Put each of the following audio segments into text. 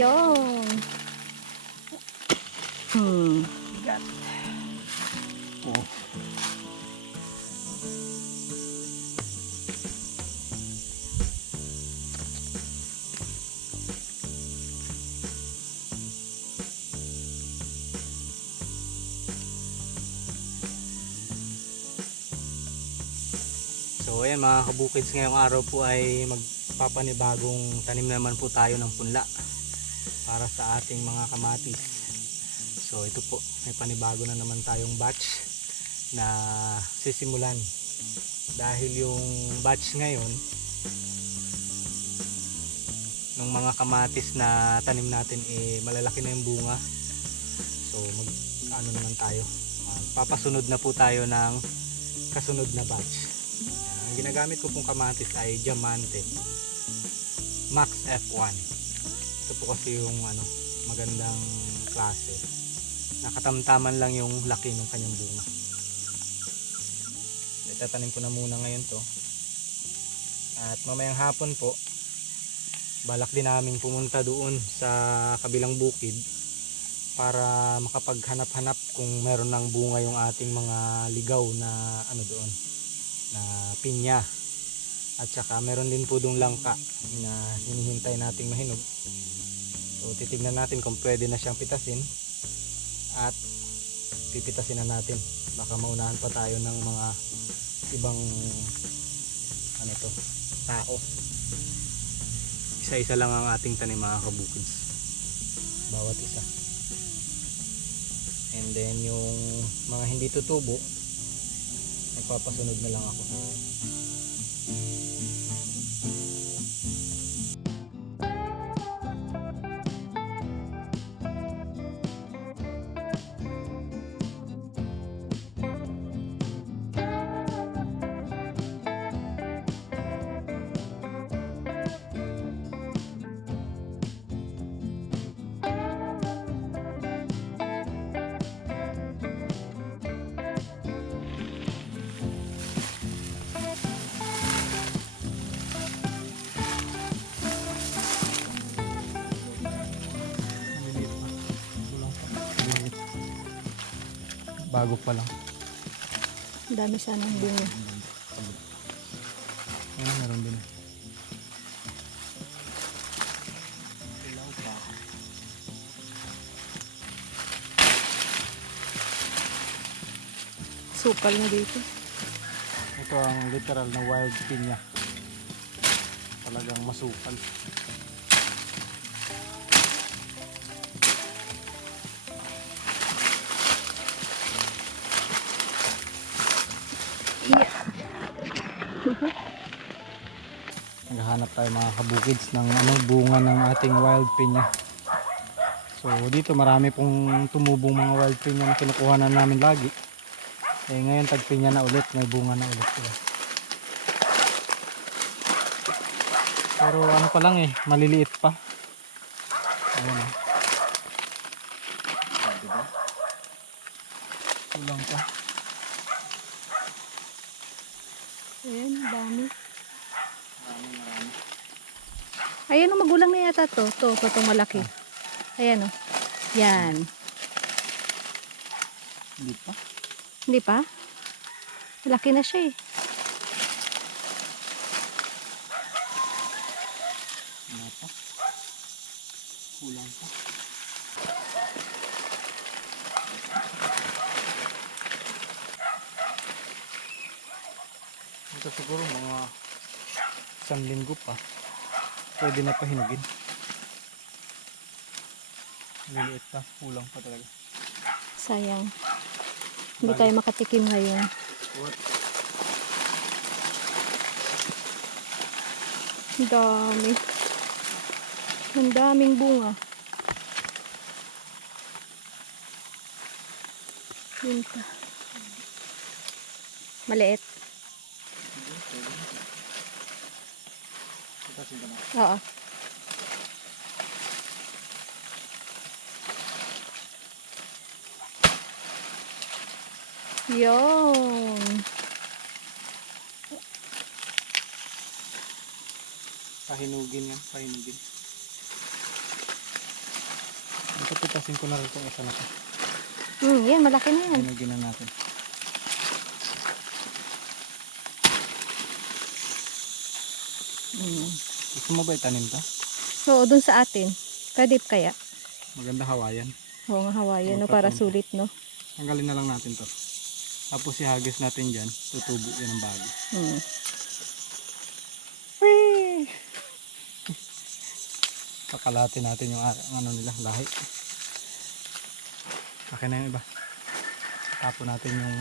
Yun. Hmm. Bigat. Oh. So ayan mga kabukids ngayong araw po ay magpapanibagong tanim naman po tayo ng punla para sa ating mga kamatis. So ito po, may panibago na naman tayong batch na sisimulan. Dahil yung batch ngayon ng mga kamatis na tanim natin eh malalaki na yung bunga. So mag ano naman tayo. Papasunod na po tayo ng kasunod na batch. Yan. Ang ginagamit ko pong kamatis ay Diamante Max F1. Ito po kasi yung ano, magandang klase. Nakatamtaman lang yung laki ng kanyang bunga. Itatanim ko na muna ngayon to. At mamayang hapon po, balak din namin pumunta doon sa kabilang bukid para makapaghanap-hanap kung meron ng bunga yung ating mga ligaw na ano doon na pinya at saka meron din po dong langka na hinihintay nating mahinog. So titignan natin kung pwede na siyang pitasin. At pipitasin na natin. Baka maunahan pa tayo ng mga ibang ano to tao. Isa-isa lang ang ating tanim mga kabukids. Bawat isa. And then yung mga hindi tutubo nagpapasunod na lang ako Bago pa lang. Ang dami sana ng bunga. Ayun, meron din. Ilaw pa. Supal na dito. Ito ang literal na wild pinya. Talagang masukal. Naghahanap tayo mga kabukids ng ano, bunga ng ating wild pinya. So dito marami pong tumubong mga wild pinya na kinukuha na namin lagi. Eh ngayon tagpinya na ulit, may bunga na ulit sila. Pero ano pa lang eh, maliliit pa. Ayan eh. Diba? Kulang pa. Ayan, dami. Ayan o, magulang na yata to. To, to, to malaki. Ayan o. Yan. Hindi pa. Hindi pa? Malaki na siya eh. Wala pa. Kulang pa. Ito siguro mga isang linggo pa. Pwede na pahinugin. Liliit pa. Kulang pa talaga. Sayang. Hindi tayo makatikim ngayon. What? Dami. Ang daming bunga. Yun pa. Maliit. Ito sige na. Oo. Yun. Pahinugin yan. Pahinugin. Papitasin ko na rin itong isa na to. Hmm, yan, malaki na yan. Hinugin na natin. Hmm. Gusto mo ba itanim to? Oo, dun sa atin. Pwede kaya. Maganda hawayan. Oo nga, Hawaiian, no? Para sulit, no? Tanggalin na lang natin to. Tapos ihagis natin dyan. Tutubo yan ang bago. Hmm. Kakalatin natin yung ah, ano nila, lahi. Akin na yung iba. Tapo natin yung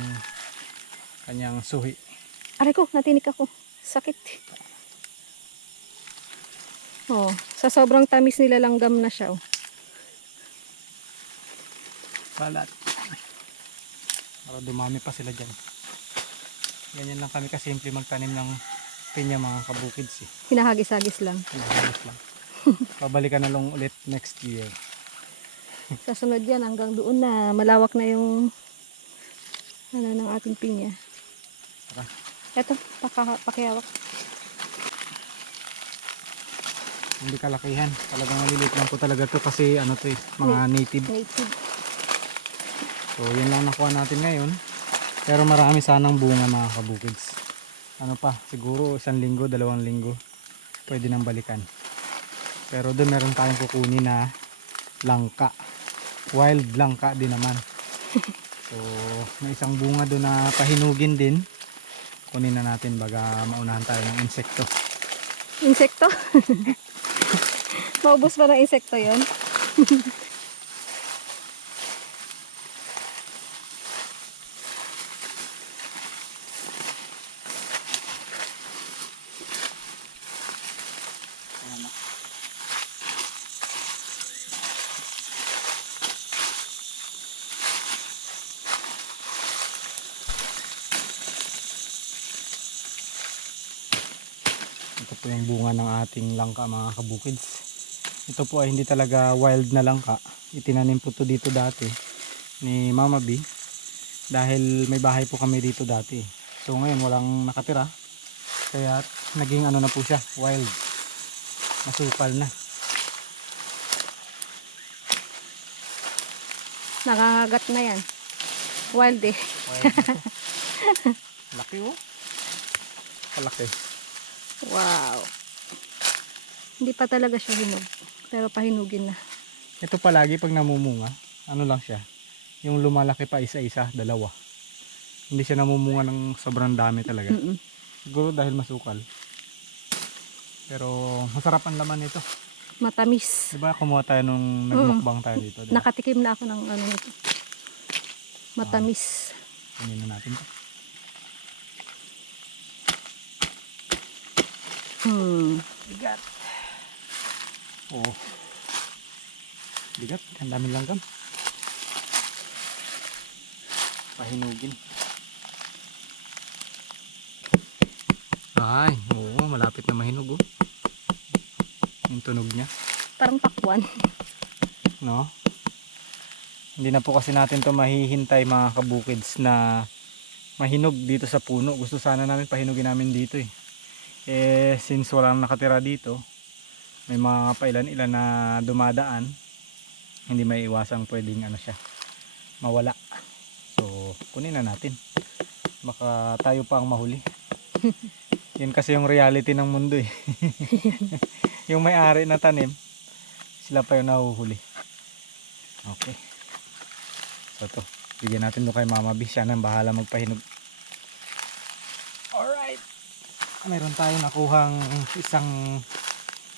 kanyang suhi. Aray ko, natinik ako. Sakit. Oh, sa sobrang tamis nila langgam na siya, oh. Balat. Para dumami pa sila dyan. Ganyan lang kami kasimple magtanim ng pinya mga kabukids eh. Hinahagis-hagis lang. Pinahalos lang. Babalikan na lang ulit next year. Sa sunod yan, hanggang doon na malawak na yung ano ng ating pinya. Tara. Eto, paka, pakihawak. Hindi kalakihan. Talagang maliliit lang po talaga to kasi ano to eh, mga native. Native. So yun lang nakuha natin ngayon. Pero marami sanang bunga mga kabukids. Ano pa, siguro isang linggo, dalawang linggo. Pwede nang balikan. Pero doon meron tayong kukunin na langka. Wild langka din naman. So may isang bunga doon na pahinugin din. Kunin na natin baga maunahan tayo ng insekto. Insekto? Maubos ba ng insekto yon? Ito po yung bunga ng ating langka mga kabukids. Ito po ay hindi talaga wild na langka. Itinanim po to dito dati ni Mama B. Dahil may bahay po kami dito dati. So ngayon walang nakatira. Kaya naging ano na po siya, wild. Masukal na. Nakakagat na yan. Wild eh. Wild. Laki oh. Kalaki. Wow. Hindi pa talaga siya hinog. Pero pahinugin na. Ito palagi pag namumunga, ano lang siya, yung lumalaki pa isa-isa, dalawa. Hindi siya namumunga ng sobrang dami talaga. Mm-mm. Siguro dahil masukal. Pero masarap ang laman nito. Matamis. Diba kumuha tayo nung nagmukbang tayo dito. Diba? Nakatikim na ako ng ano nito. Matamis. Kunin na natin to. Hmm. Bigat. Oo. Bigat. Ang daming langgam. Pahinugin. Ay, oo, malapit na mahinog oh. Yung tunog niya, Parang pakwan. no? Hindi na po kasi natin to mahihintay mga kabukids na mahinog dito sa puno. Gusto sana namin pahinugin namin dito eh. Eh, since walang nakatira dito, may mga pailan-ilan na dumadaan, hindi may iwasang pwedeng ano siya, mawala. So, kunin na natin. Baka tayo pa ang mahuli. Yun kasi yung reality ng mundo eh. yung may-ari na tanim, sila pa yung nahuhuli. Okay. So to, bigyan natin doon kay Mama B. Siya nang bahala magpahinog. Alright. Meron tayong nakuhang isang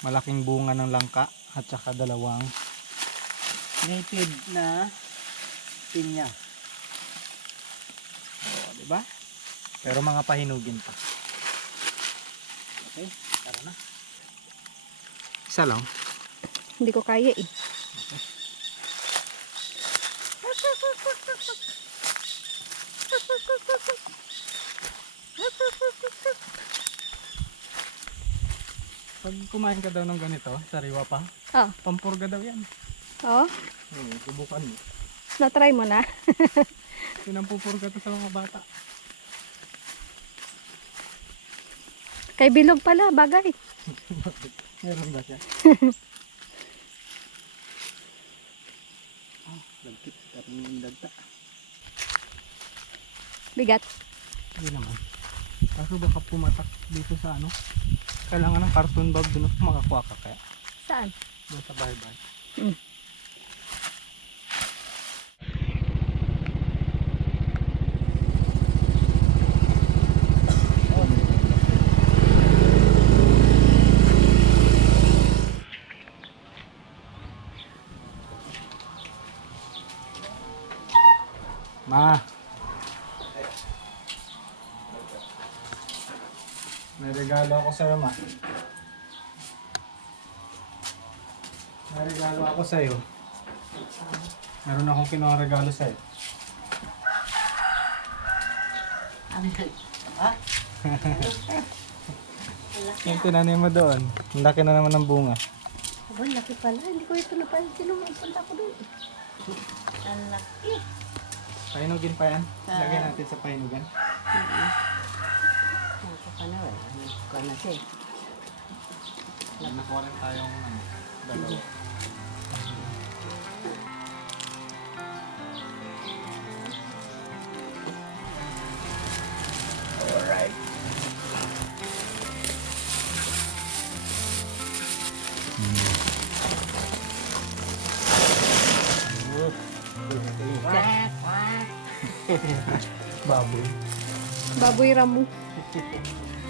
malaking bunga ng langka at saka dalawang native na pinya. O, di ba? Pero mga pahinugin pa. Okay, tara na. Isa lang. Hindi ko kaya eh. Pag kumain ka daw ng ganito, sariwa pa, Oh. pampurga daw yan. Oh, Hmm, subukan mo. na-try mo na. Pinampupurga to sa mga bata. Kay Bilog pala, bagay. Meron ba siya? Ang dagta. Bigat. Hindi naman. Kaso baka pumatak dito sa ano. Kailangan ng cartoon bulb dun. Makakuha ka kaya. Saan? Doon sa bahay-bahay. Mm. Regalo ako sa'yo, ma. May regalo ako sa'yo. Meron akong kinuha regalo sa'yo. Yung tinanim mo doon. Ang laki na naman ng bunga. Aba, laki pala. Hindi ko ito napansin nung punta ko doon. Ang laki. Pahinugin pa yan. Lagyan natin sa pahinugan. Ako ka na eh. Ano ka na siya eh. Nakuha rin tayong ano, dalawa. Quack, quack. Baboy. Baboy ramo. Gracias.